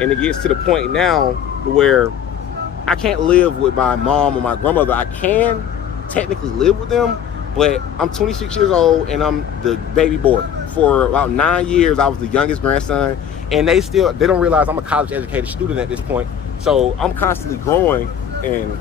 And it gets to the point now where I can't live with my mom or my grandmother. I can technically live with them, but I'm 26 years old and I'm the baby boy. For about 9 years, I was the youngest grandson, and they don't realize I'm a college educated student at this point. So I'm constantly growing and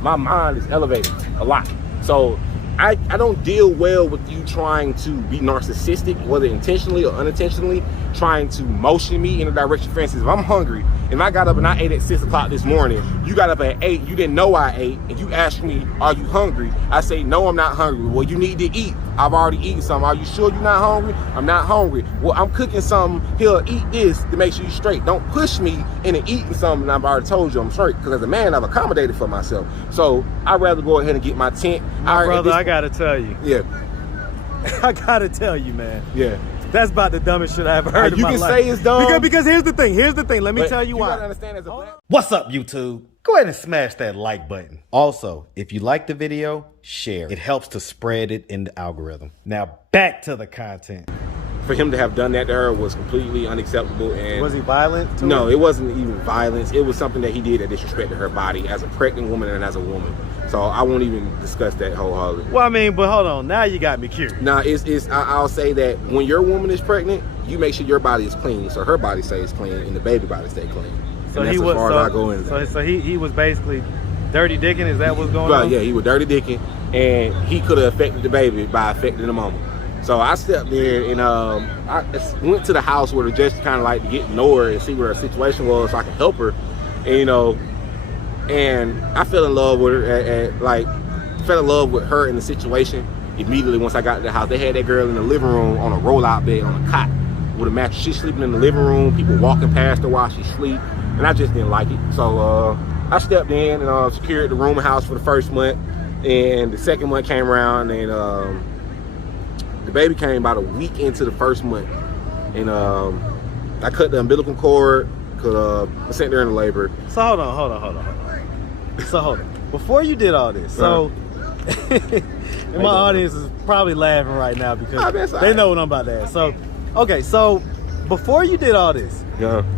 my mind is elevating a lot. So I don't deal well with you trying to be narcissistic, whether intentionally or unintentionally, trying to motion me in a direction. For instance, if I'm hungry and I got up and I ate at 6 o'clock this morning, you got up at 8, you didn't know I ate, and you asked me, are you hungry? I say, no, I'm not hungry. Well, you need to eat. I've already eaten something. Are you sure you're not hungry? I'm not hungry. Well, I'm cooking something. Here, eat this to make sure you're straight. Don't push me into eating something I've already told you I'm straight. Because as a man, I've accommodated for myself. So I'd rather go ahead and get my tent. My brother, I gotta tell you. Yeah. I gotta tell you, man. Yeah. That's about the dumbest shit I ever heard in my life. You can say it's dumb. Because here's the thing. Let me tell you why. Gotta understand as a black. What's up, YouTube? Go ahead and smash that like button. Also, if you like the video, share. It helps to spread it in the algorithm. Now, back to the content. For him to have done that to her was completely unacceptable. And was he violent to no, her? It wasn't even violence. It was something that he did that disrespected her body as a pregnant woman and as a woman. So I won't even discuss that wholeheartedly. Well, I mean, but hold on. Now you got me curious. Nah, I'll say that when your woman is pregnant, you make sure your body is clean, so her body stays clean and the baby body stay clean. So and that's as far as I go in there. So he was basically dirty dicking. Is that what's going on? Yeah, he was dirty dicking, and he could have affected the baby by affecting the mama. So I stepped there and I went to the house where the judge kind of like to get to know her and see what her situation was so I could help her. And, and I fell in love with her, fell in love with her in the situation immediately once I got to the house. They had that girl in the living room on a roll-out bed on a cot with a mattress. She's sleeping in the living room, people walking past her while she sleep, and I just didn't like it. So I stepped in and secured the room and house for the first month, and the second month came around, and the baby came about a week into the first month, and I cut the umbilical cord, I sent her into labor. So hold on. So hold on. Before you did all this, so and my audience is probably laughing right now because they know what I'm about to ask. So, okay, so before you did all this,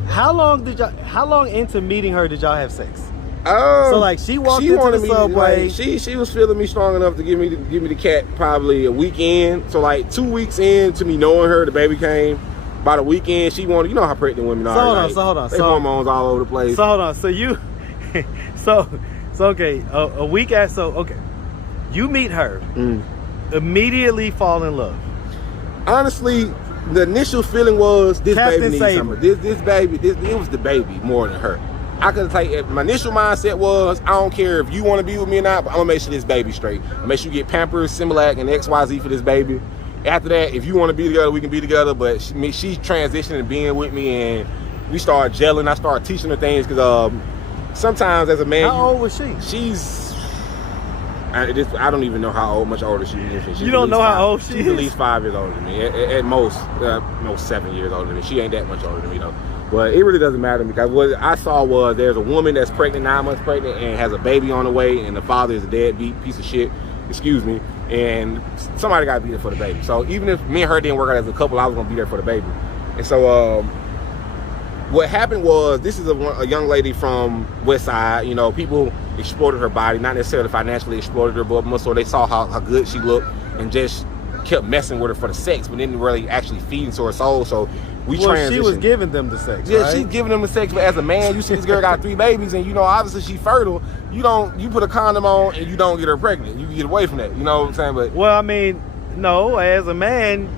how long into meeting her did y'all have sex? So like she walked into the subway. She was feeling me strong enough to give me the cat probably a weekend. So like 2 weeks in to me knowing her, the baby came. About a weekend, she wanted, you know how pregnant women are. So hold on. They hormones all over the place. So hold on. So you, so okay, a week after, okay, you meet her, immediately fall in love. Honestly, the initial feeling was this Captain baby needs something. This baby, it was the baby more than her. I could take my initial mindset was, I don't care if you want to be with me or not, but I'm gonna make sure this baby's straight. I'll make sure you get Pampers, Similac, and XYZ for this baby. After that, if you want to be together, we can be together. But she transitioned to being with me, and we started gelling. I started teaching her things because sometimes as a man, how old was she? I don't even know how much older she is. You don't know how old she is? She's at least 5 years older than me. At most, 7 years older than me. She ain't that much older than me though. But it really doesn't matter because what I saw was there's a woman that's pregnant, 9 months pregnant, and has a baby on the way, and the father is a deadbeat piece of shit. Excuse me. And somebody got to be there for the baby. So even if me and her didn't work out as a couple, I was gonna be there for the baby. And so what happened was, this is a young lady from West Side. You know, people exploited her body, not necessarily financially exploited her, but more so they saw how good she looked and just kept messing with her for the sex, but didn't really actually feed into her soul. So we transitioned. She was giving them the sex, yeah, right? She's giving them the sex, but as a man, you see this girl got 3 babies, and you know, obviously she's fertile. You put a condom on and you don't get her pregnant. You get away from that. You know what I'm saying? But well, I mean, no, as a man,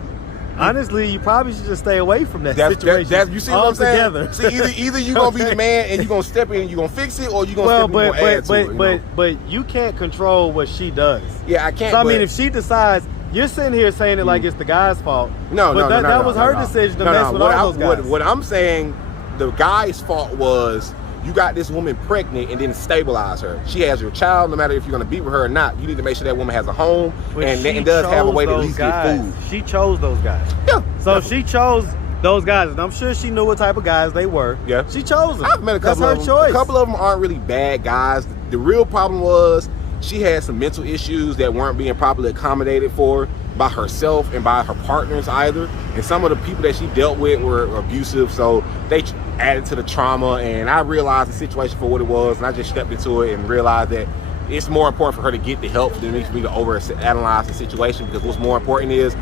honestly, you probably should just stay away from that situation. You see what I'm saying? See, either you're gonna be the man and you're gonna step in and you're gonna fix it, or you're gonna step in and add to it. But you can't control what she does. Yeah, I can't. So I mean, if she decides, you're sitting here saying it like it's the guy's fault. No, that was her decision to mess with all those guys. What I'm saying, the guy's fault was, you got this woman pregnant and didn't stabilize her. She has your child. No matter if you're going to be with her or not, you need to make sure that woman has a home and does have a way to at least get food. She chose those guys. Yeah. So she chose those guys, and I'm sure she knew what type of guys they were. Yeah. She chose them. I've met a couple of them. A couple of them aren't really bad guys. The real problem was she had some mental issues that weren't being properly accommodated for by herself and by her partners either. And some of the people that she dealt with were abusive, so they added to the trauma. And I realized the situation for what it was, and I just stepped into it and realized that it's more important for her to get the help than for me to overanalyze the situation, because what's more important is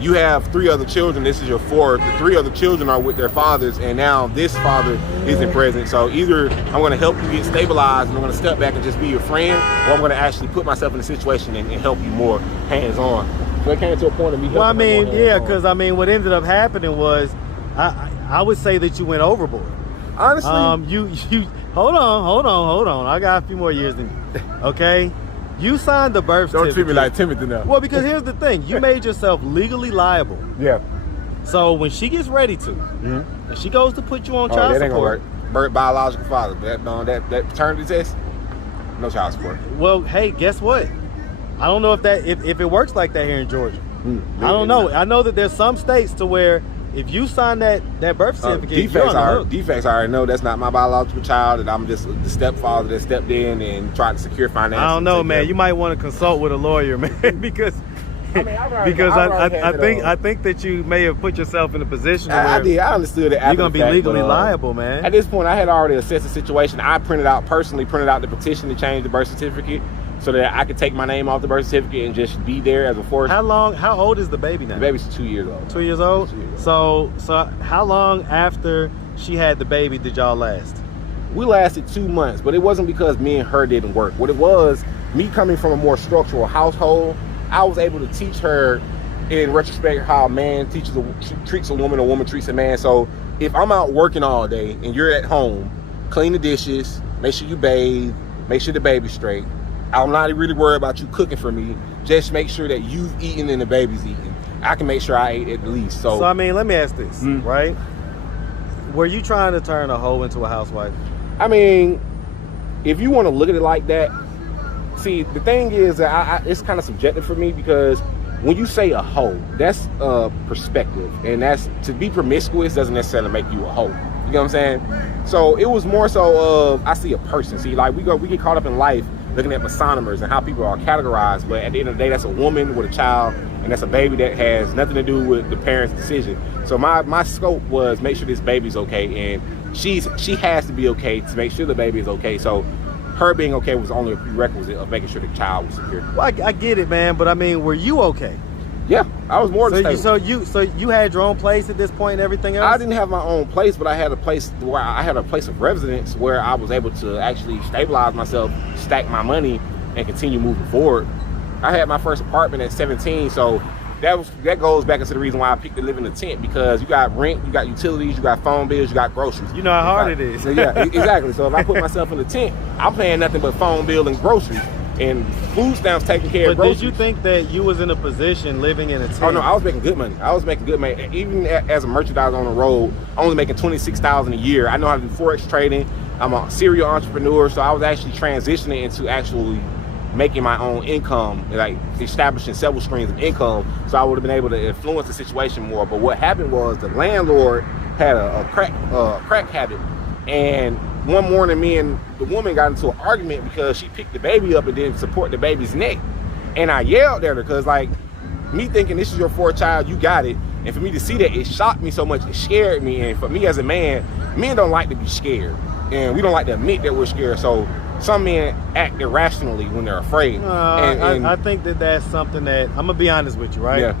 you have 3 other children. This is your 4th. The 3 other children are with their fathers, and now this father isn't present. So either I'm going to help you get stabilized and I'm going to step back and just be your friend, or I'm going to actually put myself in a situation and help you more hands-on. So it came to a point of me. Well, I mean, yeah, because I mean, what ended up happening was, I would say that you went overboard. Honestly, you hold on. I got a few more years than you. Okay, you signed the birth certificate. Don't treat me like Timothy now. Well, because here's the thing: you made yourself legally liable. Yeah. So when she gets ready to, and she goes to put you on child that ain't support, gonna work. Biological father, that paternity test, no child support. Well, hey, guess what? I don't know if it works like that here in Georgia. I don't know. I know that there's some states to where if you sign that birth certificate, defects I already know that's not my biological child, and I'm just the stepfather that stepped in and tried to secure finances. I don't know, man. You might want to consult with a lawyer, man, because I think that you may have put yourself in a position where I understood it. You're gonna be legally liable, man. At this point, I had already assessed the situation. I personally printed out the petition to change the birth certificate, so that I could take my name off the birth certificate and just be there as a force. How old is the baby now? The baby's 2 years old. 2 years old? So how long after she had the baby did y'all last? We lasted 2 months, but it wasn't because me and her didn't work. What it was, me coming from a more structural household, I was able to teach her in retrospect how a man treats a woman treats a man. So if I'm out working all day and you're at home, clean the dishes, make sure you bathe, make sure the baby's straight, I'm not really worried about you cooking for me. Just make sure that you've eaten and the baby's eating. I can make sure I ate at least. So I mean, let me ask this, right? Were you trying to turn a hoe into a housewife? I mean, if you want to look at it like that, see, the thing is that it's kind of subjective for me, because when you say a hoe, that's a perspective, and that's to be promiscuous doesn't necessarily make you a hoe. You know what I'm saying? So it was more so of I see a person. See, like we get caught up in life looking at synonyms and how people are categorized, but at the end of the day, that's a woman with a child, and that's a baby that has nothing to do with the parents' decision. So my scope was make sure this baby's okay, and she has to be okay to make sure the baby is okay. So her being okay was only a prerequisite of making sure the child was secure. Well, I get it, man, but I mean, were you okay? Yeah, I was more than stable. So you had your own place at this point and everything else? I didn't have my own place, but I had a place where I had a place of residence where I was able to actually stabilize myself, stack my money, and continue moving forward. I had my first apartment at 17, so that goes back into the reason why I picked to live in a tent, because you got rent, you got utilities, you got phone bills, you got groceries. You know how hard it is. Yeah, exactly. So if I put myself in a tent, I'm paying nothing but phone bill and groceries. And food stamps taking care of groceries. Did you think that you was in a position living in a tent? Oh no, I was making good money. Even as a merchandiser on the road, I'm only making $26,000 a year. I know how to do forex trading. I'm a serial entrepreneur, so I was actually transitioning into actually making my own income, like establishing several streams of income, so I would have been able to influence the situation more. But what happened was the landlord had a crack habit, and one morning me and the woman got into an argument because she picked the baby up and didn't support the baby's neck. And I yelled at her because, like, me thinking this is your 4th child, you got it. And for me to see that, it shocked me so much, it scared me. And for me as a man, men don't like to be scared. And we don't like to admit that we're scared. So some men act irrationally when they're afraid. I think that's something that, I'm going to be honest with you, right? Yeah.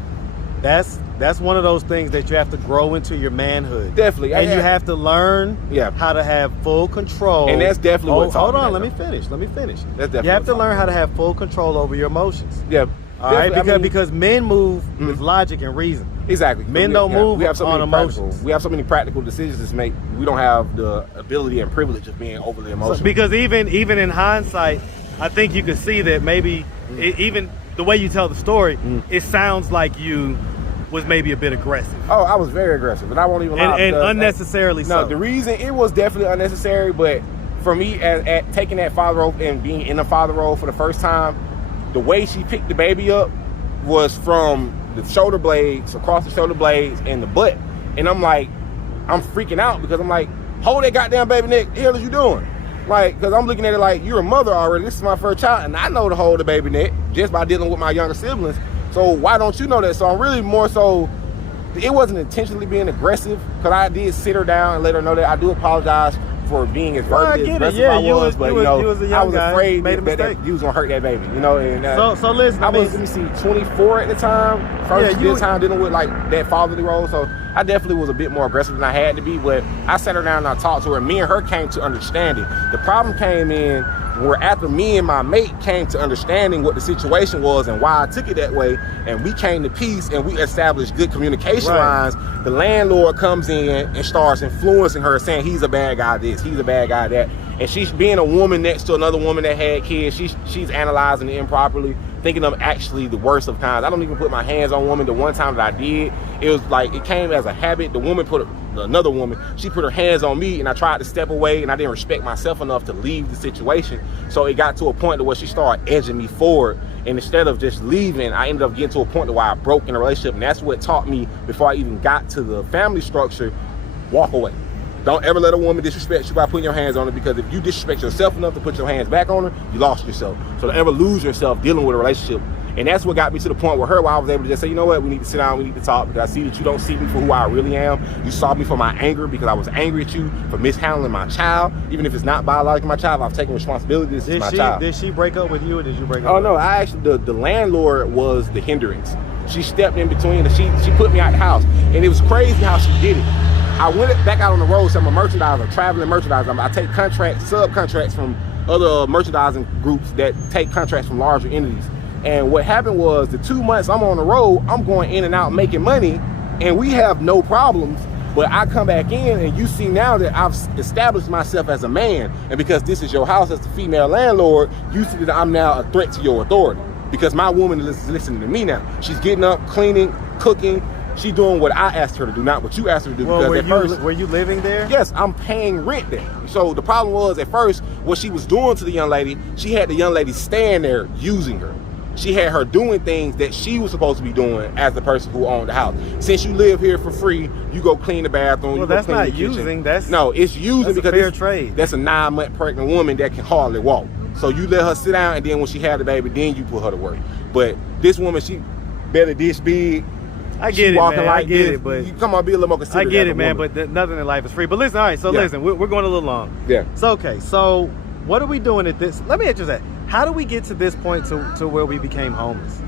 That's one of those things that you have to grow into your manhood. Definitely. And you have to learn how to have full control. And that's definitely what hold on, let me finish. That's definitely you have to learn how to have full control over your emotions. Yeah. All right, because men move with logic and reason. Exactly. Men don't move on emotions. We have so many practical decisions to make. We don't have the ability and privilege of being overly emotional. Because even in hindsight, I think you can see that maybe even the way you tell the story, it sounds like you was maybe a bit aggressive. Oh, I was very aggressive, and I won't even lie. And unnecessarily so. No, the reason it was definitely unnecessary, but for me, at taking that father role and being in a father role for the first time, the way she picked the baby up was from the shoulder blades, across the shoulder blades, and the butt. And I'm like, I'm freaking out because I'm like, hold that goddamn baby neck. The hell is you doing? Like, because I'm looking at it like, you're a mother already. This is my first child, and I know to hold the baby net just by dealing with my younger siblings. So why don't you know that? So I'm really more so, it wasn't intentionally being aggressive, because I did sit her down and let her know that I do apologize for being as verbally aggressive as I was, but you know, I was afraid that you was gonna hurt that baby, you know. And so listen, I was, let me see, 24 at the time. First time dealing with like that fatherly role, so I definitely was a bit more aggressive than I had to be. But I sat her down and I talked to her. Me and her came to understanding. The problem came in where after me and my mate came to understanding what the situation was and why I took it that way, and we came to peace and we established good communication lines, the landlord comes in and starts influencing her, saying he's a bad guy this, he's a bad guy that. And she's being a woman next to another woman that had kids, she's analyzing it improperly, thinking I'm actually the worst of kinds. I don't even put my hands on women. The one time that I did, it was like, it came as a habit. The woman another woman, she put her hands on me, and I tried to step away, and I didn't respect myself enough to leave the situation. So it got to a point to where she started edging me forward, and instead of just leaving, I ended up getting to a point to where I broke in a relationship. And that's what taught me, before I even got to the family structure, walk away. Don't ever let a woman disrespect you by putting your hands on her, because if you disrespect yourself enough to put your hands back on her, you lost yourself. So don't ever lose yourself dealing with a relationship. And that's what got me to the point with her, where I was able to just say, you know what, we need to sit down, we need to talk, because I see that you don't see me for who I really am. You saw me for my anger, because I was angry at you for mishandling my child. Even if it's not biologically my child, I've taken responsibility. This is my child. Did she break up with you, or did you break up with her? No, I actually, the landlord was the hindrance. She stepped in between, and she put me out the house. And it was crazy how she did it. I went back out on the road, so I'm a merchandiser, traveling merchandiser. I take subcontracts from other merchandising groups that take contracts from larger entities. And what happened was, the 2 months I'm on the road, I'm going in and out making money, and we have no problems. But I come back in, and you see now that I've established myself as a man, and because this is your house as the female landlord, you see that I'm now a threat to your authority, because my woman is listening to me now. She's getting up, cleaning, cooking. She's doing what I asked her to do, not what you asked her to do. Well, were you living there? Yes, I'm paying rent there. So the problem was, at first, what she was doing to the young lady, she had the young lady stand there using her. She had her doing things that she was supposed to be doing as the person who owned the house. Since you live here for free, you go clean the bathroom. Well, you go that's clean not the kitchen. using. No, it's using, because a fair trade. That's a 9-month pregnant woman that can hardly walk. So you let her sit down, and then when she had the baby, then you put her to work. But this woman, she better this big. I get it, man. Like I get it, but you come on, be a little more considerate. I get it, man. But nothing in life is free. But listen, all right. So listen, we're going a little long. Yeah. So okay. So what are we doing at this? Let me ask you that. How do we get to this point to where we became homeless?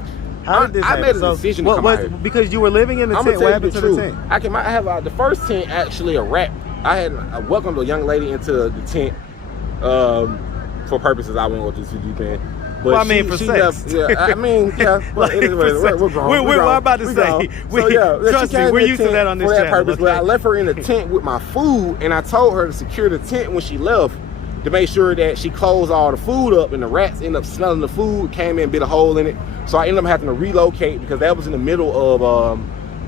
How did this happen? I made a decision to come out here. Because you were living in the tent. What happened to the tent? I have the first tent actually a wrap. I welcomed a young lady into the tent for purposes I won't go too deep in. But well, I mean, for sex. I mean, yeah. But like we're grown. We're about to say. Trust me, we're used to that on this channel. Purpose, okay? But I left her in the tent with my food, and I told her to secure the tent when she left, to make sure that she closed all the food up, and the rats ended up smelling the food, came in, bit a hole in it. So I ended up having to relocate, because that was in the middle of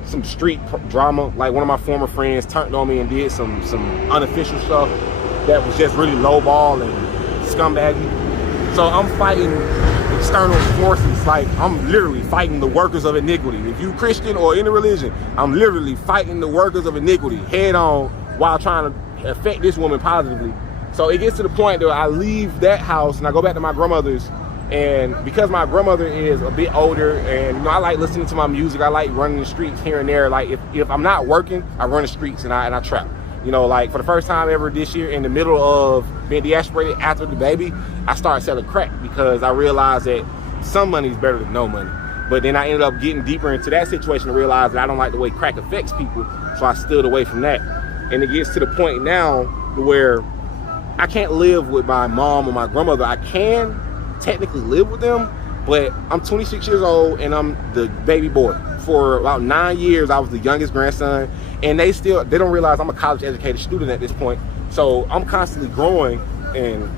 some street drama. Like, one of my former friends turned on me and did some unofficial stuff that was just really lowball and scumbaggy. So I'm fighting external forces. Like, I'm literally fighting the workers of iniquity. If you Christian or any religion, I'm literally fighting the workers of iniquity head on, while trying to affect this woman positively. So it gets to the point that I leave that house and I go back to my grandmother's. And because my grandmother is a bit older, and you know, I like listening to my music, I like running the streets here and there. Like, if I'm not working, I run the streets and I trap. You know, like, for the first time ever this year, in the middle of being deasperated after the baby, I started selling crack, because I realized that some money is better than no money. But then I ended up getting deeper into that situation and realized that I don't like the way crack affects people, so I stood away from that. And it gets to the point now where I can't live with my mom or my grandmother. I can technically live with them, but I'm 26 years old and I'm the baby boy. For about 9 years, I was the youngest grandson, and they don't realize I'm a college educated student at this point. So I'm constantly growing, and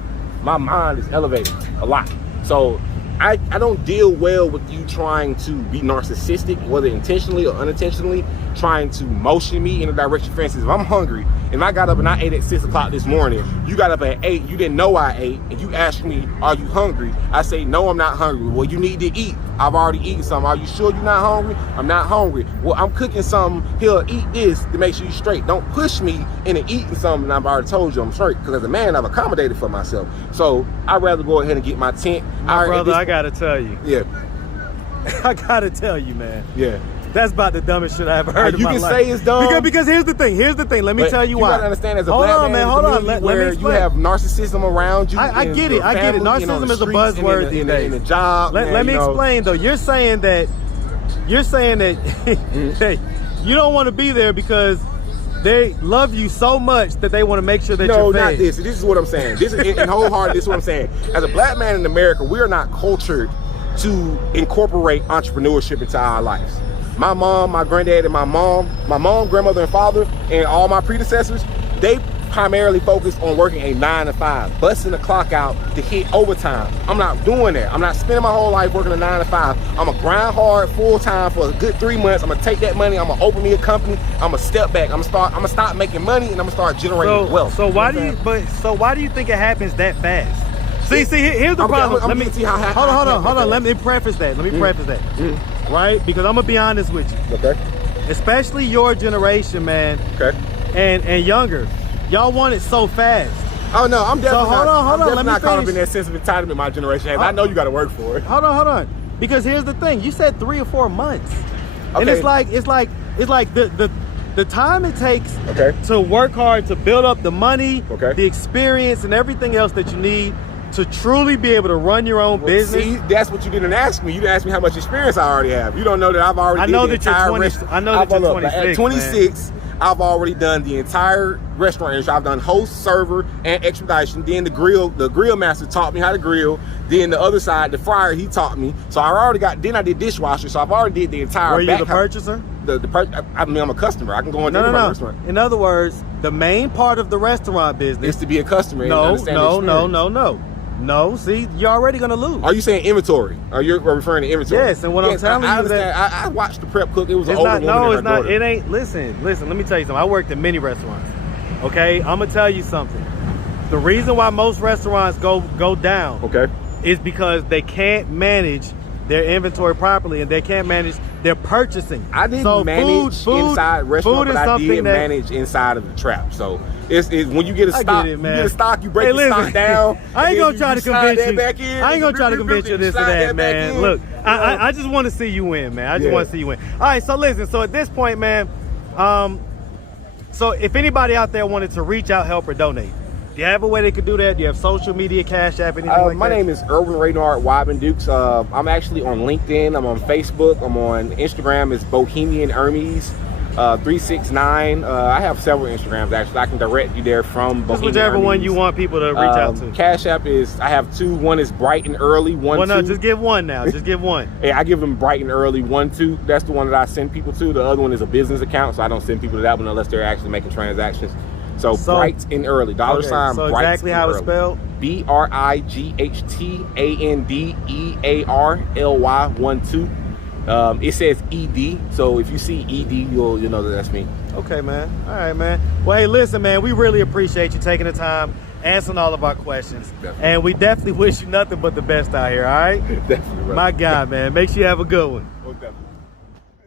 my mind is elevating a lot. So I don't deal well with you trying to be narcissistic, whether intentionally or unintentionally, trying to motion me in a direction. For instance, if I'm hungry And I got up and I ate at 6 o'clock this morning. You got up at 8, you didn't know I ate, and you asked me, are you hungry? I say, no, I'm not hungry. Well, you need to eat. I've already eaten something. Are you sure you're not hungry? I'm not hungry. Well, I'm cooking something. Here, eat this to make sure you're straight. Don't push me into eating something and I've already told you I'm straight. Because as a man, I've accommodated for myself. So I'd rather go ahead and get my tent. Brother, I gotta tell you. Yeah. I gotta tell you, man. Yeah. That's about the dumbest shit I ever heard in my life. You can say it's dumb. Because here's the thing. Let me tell you why. You gotta understand, as a black man, hold on. Let me you have narcissism around you. I get it. Narcissism is a buzzword these days. In the job. Let me explain though. You're saying that hey, you don't want to be there because they love you so much that they want to make sure that you're fed. No, not this. This is what I'm saying. This is in wholehearted. This is what I'm saying. As a black man in America, we are not cultured to incorporate entrepreneurship into our lives. My mom, my granddad, and my mom, grandmother, and father, and all my predecessors, they primarily focused on working a 9 to 5, busting the clock out to hit overtime. I'm not doing that. I'm not spending my whole life working a 9 to 5. I'm gonna grind hard full time for a good 3 months. I'm gonna take that money. I'm gonna open me a company. I'm gonna step back. I'm gonna start making money, and I'm gonna start generating wealth. So why do you think it happens that fast? See, here's the problem. Let me see how. Hold on. Let me preface that. Right? Because I'm gonna be honest with you. Okay. Especially your generation, man. Okay. And younger, y'all want it so fast. Oh no, I'm definitely hold on. Let me not caught up finish. in that sense of entitlement my generation has. I know you got to work for it. Hold on. Because here's the thing. You said 3 or 4 months, okay. And it's like the time it takes to work hard to build up the money, the experience, and everything else that you need to truly be able to run your own business. See, that's what you didn't ask me. You didn't ask me how much experience I already have. You don't know that I've already. I know that you're 20. I know that you're 26. At 26, man. I've already done the entire restaurant industry. I've done host, server, and expedition. Then the grill master taught me how to grill. Then the other side, the fryer, he taught me. So I already got. Then I did dishwasher. So I've already did the entire. Were you the purchaser? I mean, I'm a customer. I can go into my restaurant. In other words, the main part of the restaurant business is to be a customer. No, see, you're already gonna lose. Are you saying inventory? Are you referring to inventory? Yes, and what I'm telling you is that I watched the prep cook. It was an older woman. No, it's not. It ain't. Listen. Let me tell you something. I worked in many restaurants. Okay, I'm gonna tell you something. The reason why most restaurants go down, is because they can't manage their inventory properly and they can't manage their purchasing. I didn't manage inside restaurant, but I did manage inside of the trap. So it's when you get a stock, you break the stock down. I ain't gonna try to convince you. I ain't gonna try to convince you this or that, man. Look, I just want to see you win, man. I just want to see you win. All right, so listen. So at this point, man, so if anybody out there wanted to reach out, help, or donate, do you have a way they could do that? Do you have social media, Cash App, anything like that? My name is Erwin Raynard Wyben Dukes. I'm actually on LinkedIn. I'm on Facebook. I'm on Instagram. It's Bohemian Hermes 369. I have several Instagrams, actually. I can direct you there from Bohemian Just whichever Hermes. one you want people to reach out to. Cash App is, I have 2. One is Bright and Early, 1, 2. Just give one now. Just give one. Yeah, I give them Bright and Early, 1, 2. That's the one that I send people to. The other one is a business account, so I don't send people to that one unless they're actually making transactions. So Bright and Early, $. So Bright exactly how it's spelled? BRIGHTANDEARLY 1, 2. It says ED, so if you see ED, you'll know that that's me. Okay, man. All right, man. Well, hey, listen, man, we really appreciate you taking the time, answering all of our questions. Definitely. And we definitely wish you nothing but the best out here, all right? Definitely, brother. My God, man. Make sure you have a good one.